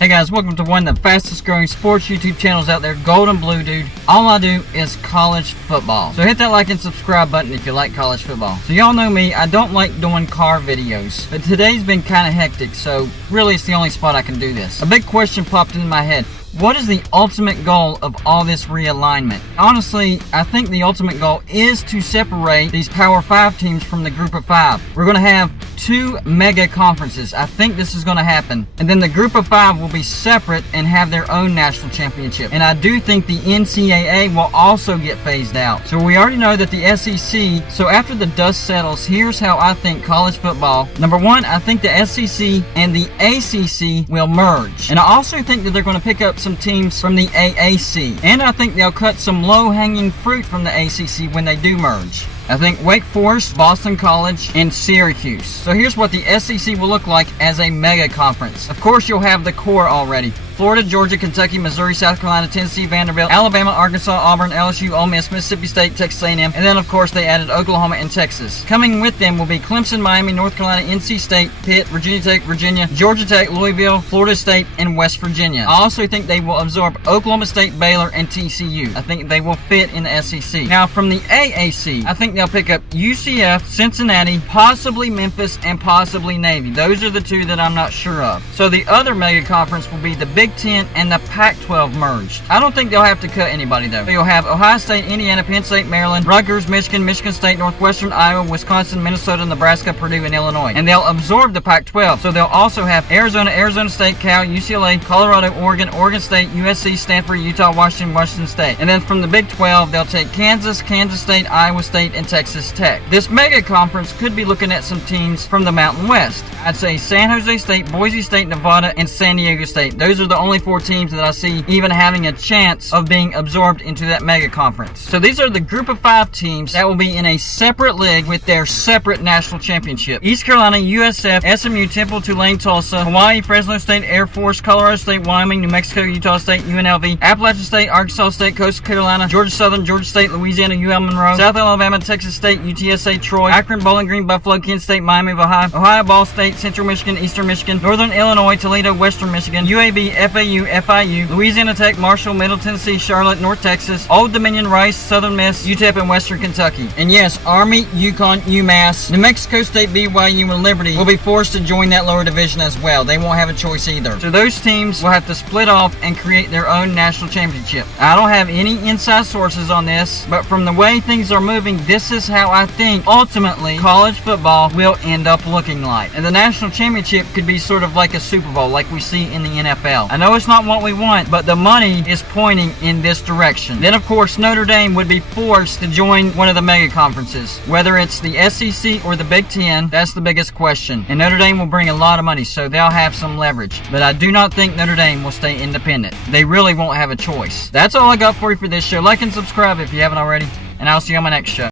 Hey guys, welcome to one of the fastest growing sports YouTube channels out there, Golden Blue Dude. All I do is college football. So hit that like and subscribe button if you like college football. So y'all know me, I don't like doing car videos, but today's been kind of hectic, so really it's the only spot I can do this. A big question popped into my head. What is the ultimate goal of all this realignment? Honestly, I think the ultimate goal is to separate these Power 5 teams from the Group of 5. We're going to have 2 mega conferences. I think this is going to happen. And then the Group of 5 will be separate and have their own national championship. And I do think the NCAA will also get phased out. So we already know that the SEC, so after the dust settles, here's how I think college football. Number one, I think the SEC and the ACC will merge. And I also think that they're going to pick up some teams from the AAC. And I think they'll cut some low-hanging fruit from the ACC when they do merge. I think Wake Forest, Boston College, and Syracuse. So here's what the SEC will look like as a mega conference. Of course, you'll have the core already. Florida, Georgia, Kentucky, Missouri, South Carolina, Tennessee, Vanderbilt, Alabama, Arkansas, Auburn, LSU, Ole Miss, Mississippi State, Texas A&M, and then of course they added Oklahoma and Texas. Coming with them will be Clemson, Miami, North Carolina, NC State, Pitt, Virginia Tech, Virginia, Georgia Tech, Louisville, Florida State, and West Virginia. I also think they will absorb Oklahoma State, Baylor, and TCU. I think they will fit in the SEC. Now from the AAC, I think they'll pick up UCF, Cincinnati, possibly Memphis, and possibly Navy. Those are the 2 that I'm not sure of. So the other mega conference will be the Big 10 and the Pac-12 merged. I don't think they'll have to cut anybody though. So you'll have Ohio State, Indiana, Penn State, Maryland, Rutgers, Michigan, Michigan State, Northwestern, Iowa, Wisconsin, Minnesota, Nebraska, Purdue, and Illinois. And they'll absorb the Pac-12. So they'll also have Arizona, Arizona State, Cal, UCLA, Colorado, Oregon, Oregon State, USC, Stanford, Utah, Washington, Washington State. And then from the Big 12, they'll take Kansas, Kansas State, Iowa State, and Texas Tech. This mega conference could be looking at some teams from the Mountain West. I'd say San Jose State, Boise State, Nevada, and San Diego State. Those are the only 4 teams that I see even having a chance of being absorbed into that mega conference. So these are the Group of 5 teams that will be in a separate league with their separate national championship. East Carolina, USF, SMU, Temple, Tulane, Tulsa, Hawaii, Fresno State, Air Force, Colorado State, Wyoming, New Mexico, Utah State, UNLV, Appalachian State, Arkansas State, Coastal Carolina, Georgia Southern, Georgia State, Louisiana, UL Monroe, South Alabama, Texas State, UTSA, Troy, Akron, Bowling Green, Buffalo, Kent State, Miami of Ohio, Ohio, Ball State, Central Michigan, Eastern Michigan, Northern Illinois, Toledo, Western Michigan, UAB, FAU, FIU, Louisiana Tech, Marshall, Middle Tennessee, Charlotte, North Texas, Old Dominion, Rice, Southern Miss, UTEP, and Western Kentucky. And yes, Army, UConn, UMass, New Mexico State, BYU, and Liberty will be forced to join that lower division as well. They won't have a choice either. So those teams will have to split off and create their own national championship. I don't have any inside sources on this, but from the way things are moving, this is how I think ultimately college football will end up looking like. And the national championship could be sort of like a Super Bowl like we see in the NFL. I know it's not what we want, but the money is pointing in this direction. Then of course Notre Dame would be forced to join one of the mega conferences. Whether it's the SEC or the Big 10, that's the biggest question. And Notre Dame will bring a lot of money, so they'll have some leverage. But I do not think Notre Dame will stay independent. They really won't have a choice. That's all I got for you for this show. Like and subscribe if you haven't already, and I'll see you on my next show.